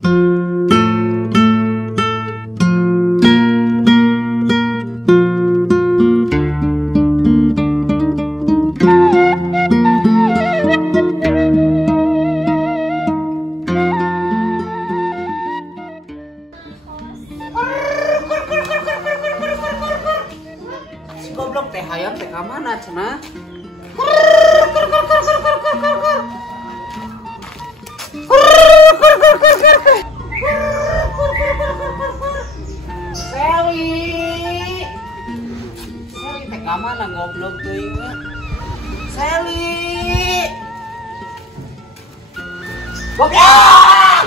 Goblok teh hayam teh ka mana cenah? Sally teh ka mana goblok teuing we? Sally. Goblok!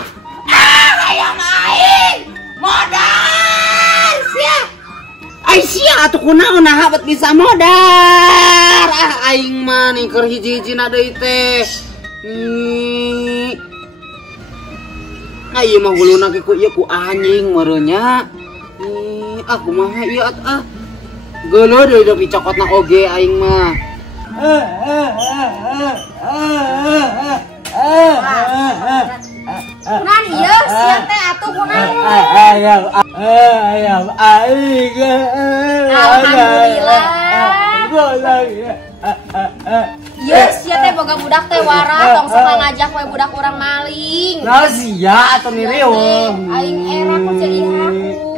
Hayam aing! Modal sia! Aisyah atuh kunaon nah bet bisa modar. Aing mah nih keur hiji-hijina deui teh. Ieu mah huluna ku ieu ku anjing meureunnya. Aku mah ieu geuleuh deui da dicokotna oge aing mah. Kunaon ieu sia teh atuh kunaon? Ayam aing. Alhamdulillah. Ieu sia teh boga budak teh wara tong sok ngajak we budak urang maling. Nah sia atuh niriung. Aing era ku ceu ihaku.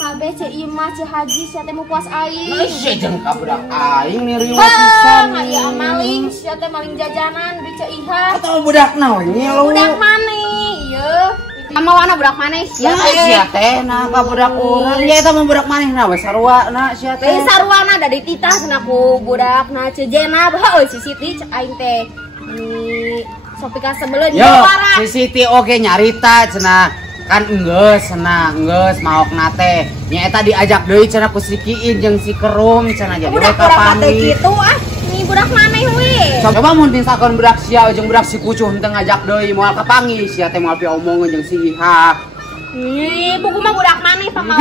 Kabeh ceu imah ceu haji sia teh mau puas aing. Nah sia jeung ka budak aing niriung pisan. Aya maling sia teh maling jajanan di ceu iha. Atawa budak naon ngilu? Budak maneh ieu. Ama wana budak maneh sia teh. Sia teh nah ka budak urang nya eta mah budak manehna we sarwana sia teh. Teh sarwana da dititah cenah ku budakna ceu Jenab. Heuh si Siti cek aing teh. Sopi ka sebeleun wara. Si Siti oge nyarita cenah. Kan enggeus cenah, enggeus maokna teh. Nya eta diajak deui cenah ku si Kiin jeung si Kerum cenah jadi budak mereka pamit. Gitu ini budak maneh we. Coba mun misalkan budak sia jeung budak si Kucuh teu ngajak deui moal kapanggih sia teh moal piomongeun jeung si Iha. Buku mah budak maneh pamau.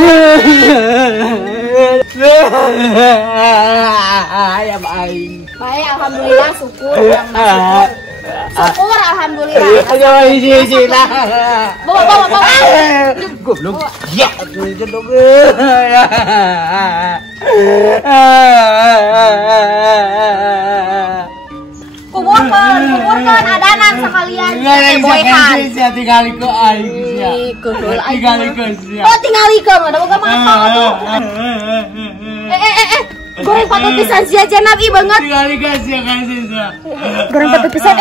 Ayam aing. Baik alhamdulillah syukur yang syukur. Syukur alhamdulillah. Ayo hiji-hiji nah. Bawa. Goblok. Ya atuh gedog. Kuburkan adanan sekalian boyhan. Sia tinggalikeun aing sia. Tinggalikeun sia. Oh tinggalikeun ada boga mah atuh. Goreng patut pisan sia Jenab ieu banget. Tinggalikeun sia kasih sia. Goreng patut pisan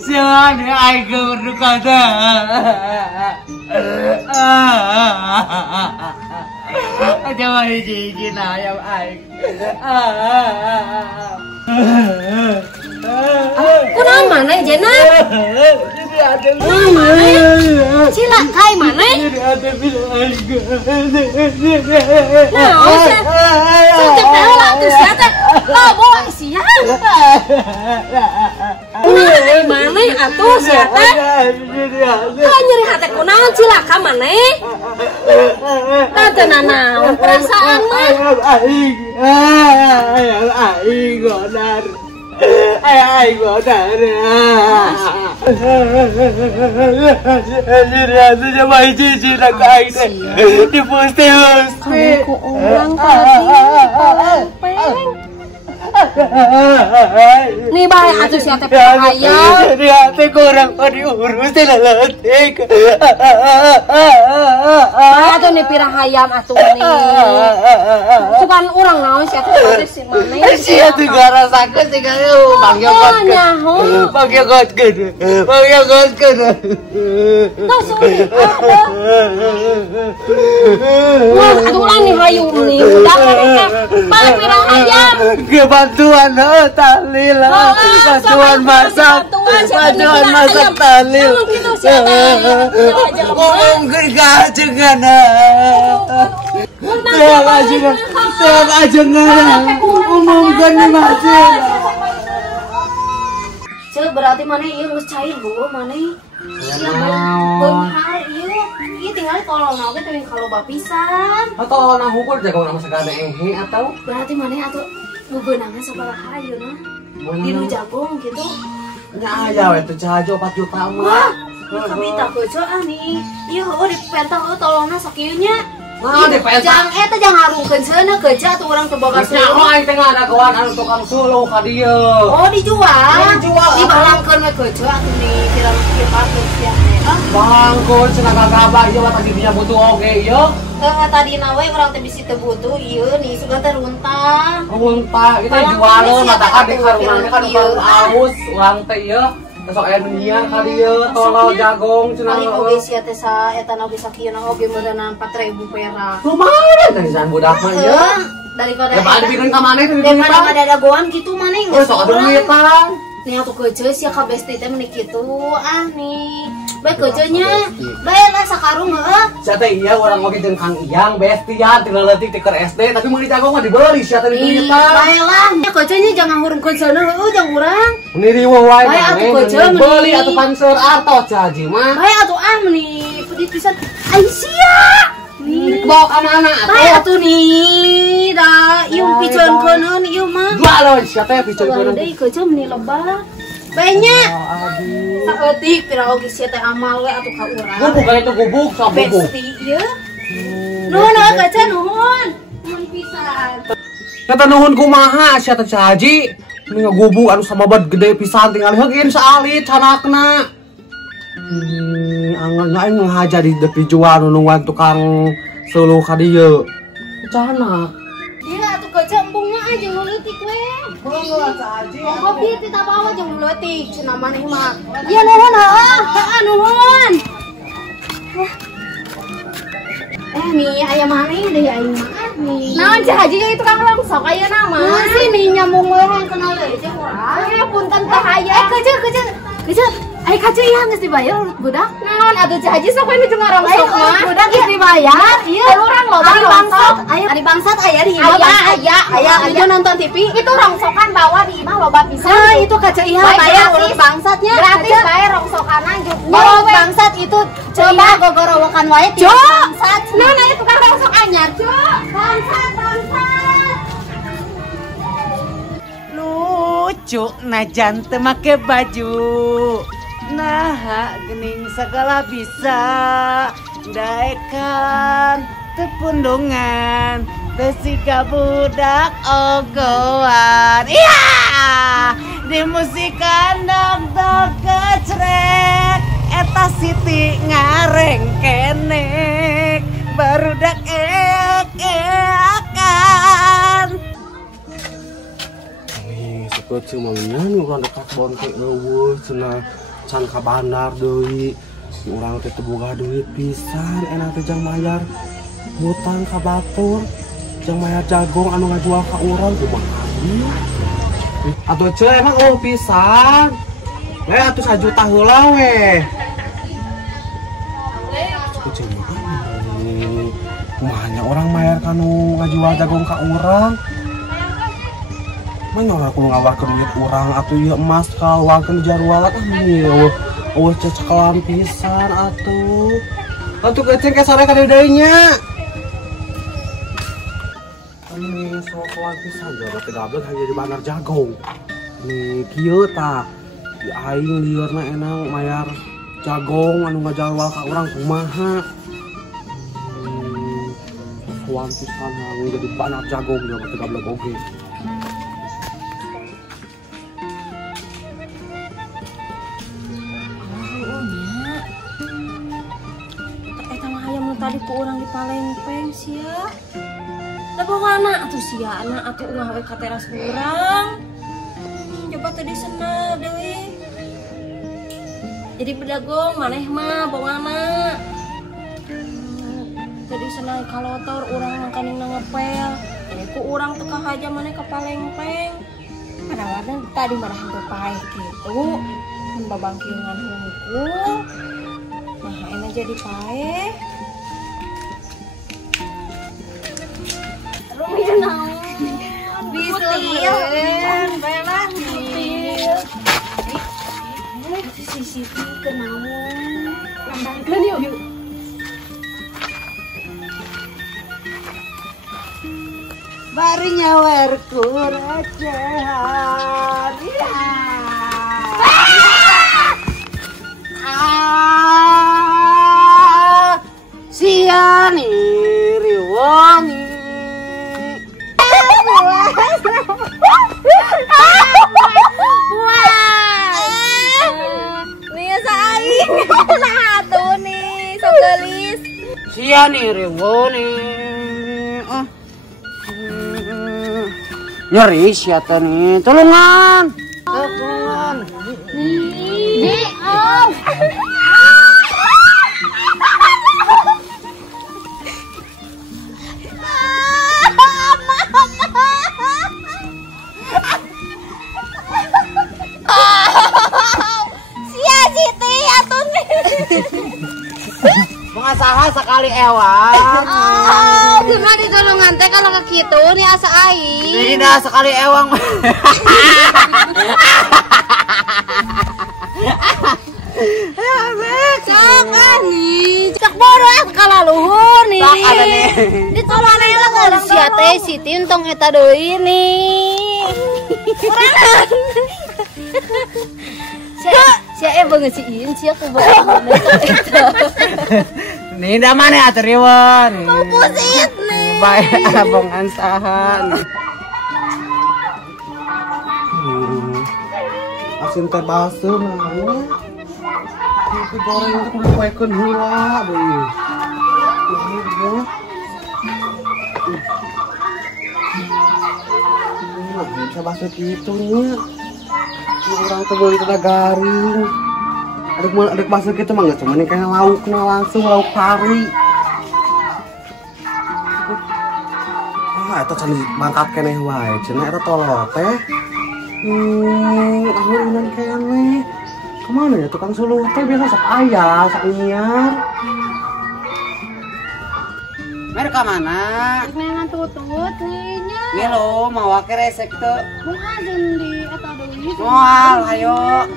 Sia aing ke berduka teh. Coba hiji-hiji nah ayam aing. Kunaon maneh Jenab? Mana? Cila kai mana? Nah, cek tela tuh siapa? Oh, bawa siapa? Kunaon mana atuh siapa? Oh, nyeri hati kunaon cila ka mana? Tante nanaon perasaan mah? Aing godar. Aing godar. Lihat coba hiji nak aing teh dipustis. Kamu ku orang tadi nih bae atuh sia teh hayam. Dia teh kurang diurus teh leutik. Atuh nih pirang hayam atuh nih. Sukan urang naon sia teh si maneh. Sia teh ngarasakeun teh Bangga-bangga. Tos sulit ada. Wah, atuh urang nih hayung nih. Udah mereka bae pirang hayam. Bantuan tahlil, bantuan masak tahlil. Mungkin kajengan, umumkan di masjid. Cek berarti mana iya geus cair bu, mana? Siapa benghar iya tinggal tolong naoge teh kalau bapisan. Atau na hukul jago nama segala ehe atau? Berarti mana atuh bebenangnya sabaraha ayeuna? Dinu jagung gitu. Nya aya we teh cahajo 4 juta mah. Kabita kejo nih. Iya di pentang tolongna sakieunya. Nah, di pentang eta jang harungkeun seuneu keja atuh urang teu boga nya aing teh ada kawan anu tukang suluh ka dieu. Oh, dijual. Dijual. Dibalangkeun we kejo atuh nih kirang kieu parkir sia teh. Bangkun cenah gagabah ieu tadi dia butuh oge ieu. Tadina we urang teh bisi teu butuh ieu nih sugan teh runtah. Runtah kita jualeun matakan di karungan kan aus urang teh ieu. Sok aya dunia ka dieu tolol jagong cenah. Ari oge sia teh sa eta oge sakieuna oge meunana 4.000 perak. Lumayan teh san budak mah ieu. Daripada daripada bikin ka maneh teh daripada ngadagoan kitu maneh geus sok duitan. Nih atuh kejo sia ka besti teh meuni kitu nih. Bae kejonya, bae lah sakarung heuh. Sia teh iya urang oge jeung Kang Iyang bestian tina leutik ti keur SD tapi mun dijagong mah dibeli sia teh duitan. Bae lah, kejonya jangan ngahurungkeun seuneu heuh jeung urang. Meni riweuh wae bae atuh kejo beli atuh panseur artos caji mah. Bae atuh meuni pedit pisan. Ai sia. Nih bawa ka mana atuh? Bae atuh nih, da ieu piceunkeun ieu mah. Jual sia teh piceunkeun. Deui kejo meuni loba. Baenya. Saeutik pira oge sia teh amal we atuh ka urang. Gubuk ka itu gubuk sa gubuk. Besti ieu. Nuhun kejo nuhun. Nuhun pisan. Kata nuhun kumaha sia teh Haji. Ini gubuk anu sababat gede pisan tinggal heugeun saalit canakna. Angan aing ngahaja di jual nungguan tukang suluh ka dieu. Canak. Iya atuh kejo embung mah jeung leutik we. Monggo pieu teh bawa jeung leutik cenah maneh mah. Iya nuhun heuh, nuhun. Nih aya maneh deui aing mah nih. Naon Cah Haji itu Kang Longsok aya nama. Sini nyambung we kenal deui jeung urang. Punten teh aya. Kejo. Ai kacu ieu geus dibayar budak. Naon atuh Cah Haji sok we jeung rongsok mah. Budak geus dibayar. Ieu urang loba ari bangsat. Ari bangsat aya di imah. Aya video nonton TV. Itu rongsokan bawa di imah loba pisan. Itu kaca ieu bayar urang bangsatnya. Gratis bae rongsokanna jeung bangsat itu coba gogorowokan wae ti bangsat. Naon aya tukang rongsok anyar, Cuk? Bangsat. Lucu najan teu make baju. Nah, gening segala bisa daekan tepundungan tesiga budak ogoan. Iya, di musikan dog kecrek eta Siti ngareng kenek barudak eakan. Nih, sekot cuma nyan urang dekat bon teh eueuh cenah can ka bandar deui. Urang teh teu boga duit pisan, enak teh jang mayar hutang ka batur, jang mayar jagong anu ngajual ka urang kumaha ieu. Atuh ceu emang eueuh pisan. We atuh 1 juta heula we. Kumanya orang mayar kanu ngajual jagong ka urang. Mana orang kudu ngawarkeun duit urang atuh ieu emas kaluangkeun jarwalat ieu. Eueuh cecekelan pisan atuh. Atuh keceng ke sare ka deui nya. Ini sokoan pisan jaga teh gablek hanya di bandar jagong. Nih kieu tah. Di aing liurna enang mayar jagong anu ngajual ka urang kumaha. Sokoan pisan anu jadi bandar jagong jaga teh gablek oge. Tadi ku orang di Palengpeng sia. Da bawana atuh sia anak atuh ulah we ka teras urang. Coba tadi sana deui. Jadi bedagong maneh mah bawana. Tadi sana kalotor urang mangkaning ngepel. Jadi ku urang teu kahaja maneh ka Palengpeng. Kadang-kadang tadi marahan teu paeh kitu. Mun babangkiungan hungkul. Nah, enak jadi paeh. Rumit naon? Bisa belah nih. Sisi kenaon? Landangkeun yuk. Bari nyawerku recehan. Siani riwoni. Nih saing. Nah tuh nih sogelis. Siani riwoni. Nyeri siapa nih? Tolongan. Tolongan. Nih, oh. Mengasaha sekali ewang. Oh, gimana ditolongan teh kalau kitu nih asa aing. Jadi dah sekali ewang. Cak ani, cak bodoh kalau luhur nih. Tak ada nih. Ditolongan lah kalau sia teh Siti untung eta deui nih. Sia beungeut si Iin sia ku bawa eta. Nih da mana atuh riwon? Pusit nih. Bae abang ansahan. Asin teh basuh namanya. Tapi goreng untuk dipaekeun heula deui. Bisa basuh kitu nya. Orang tuh beli teh garing. Adek basuh kitu mah cuma nih kayak laukna langsung lauk pari. Eta can mangkat keneh wae, cenah eta tolol teh. Ahunan keneh. Kemana ya tukang suluh teh biasa sok aya, sok nyiar. Mer ka mana? Nengan tutut nih nya. Nih lo mau ke resek teu. Moal di eta deui. Moal hayo.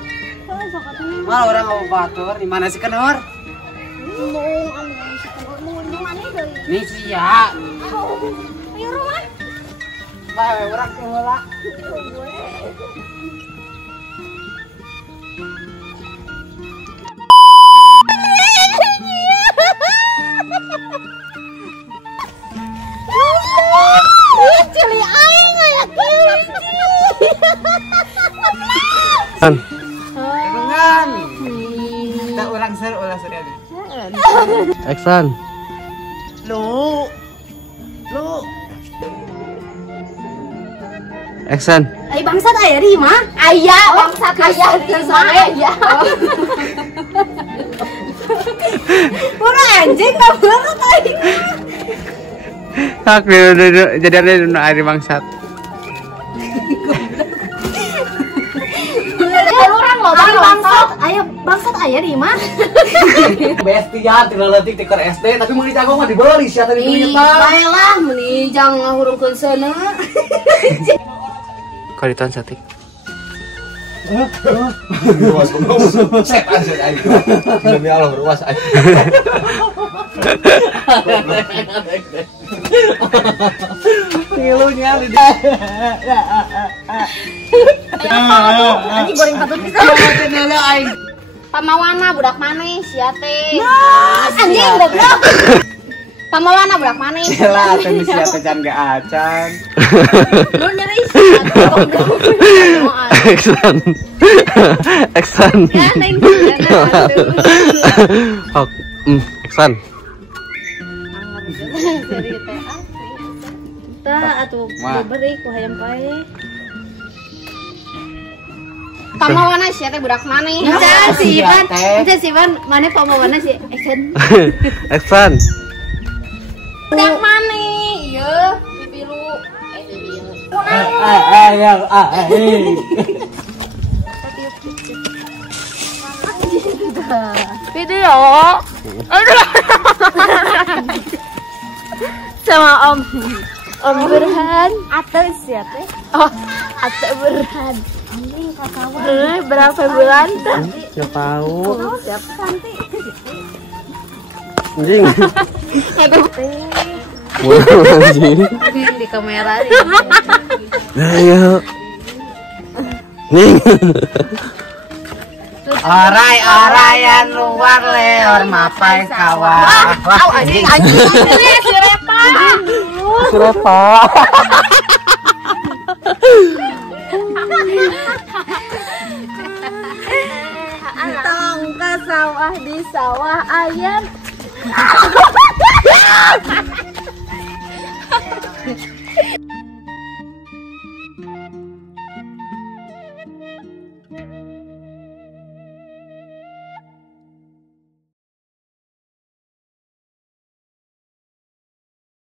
Sok atuh. Mal orang mau batur di mana sih Kenur? Mung anu si mana deui. Nih sia. Ayo rumah. Bae urang teh heula. Cili aing aya kelinci. Dengan. Kita ulang ser. Eksan. Lu. Eksan. Ai bangsat aya di mah? Aya bangsat aya di mah aya. Pura anjing enggak banget aing. Hak jadi ada hari bangsat. Orang loh bangsat. Ayo bangsat aya di mah? Bestian tinggal letik tikar SD tapi mau dijago mah dibeli sia tadi duit tah. Baiklah meni jang ngahurungkeun seuneu. Kalitan satik. Ruas setan sih aing. Demi Allah ruas aing. Ngilunya di Anjing goreng patut pisan. Tenele aing. Pamawana budak maneh sia teh. Anjing goblok. Pamawana budak maneh. Lah teh sia teh can ge acan. Lu nyeri sia. Eksan. Ya neng. Oh, Eksan. Tah atuh beri ku hayam bae. Pamawana sih teh budak maneh. Encan si Ivan, encan si Ivan, mana pamawana si Eksan? Eksan. Budak maneh, ieu pipilu. Video. Sama Om Burhan. Atau siapa? Oh, Ate Burhan. Berapa bulan tuh? Nggak tahu. Siapa nanti? Anjing. Aduh. Anjing. Di kamera nih. Nah, ya. Nih. Orai-oraian luar leor mapai sawah. Au anjing si Repa. Siapa? Tong ke sawah di sawah ayam.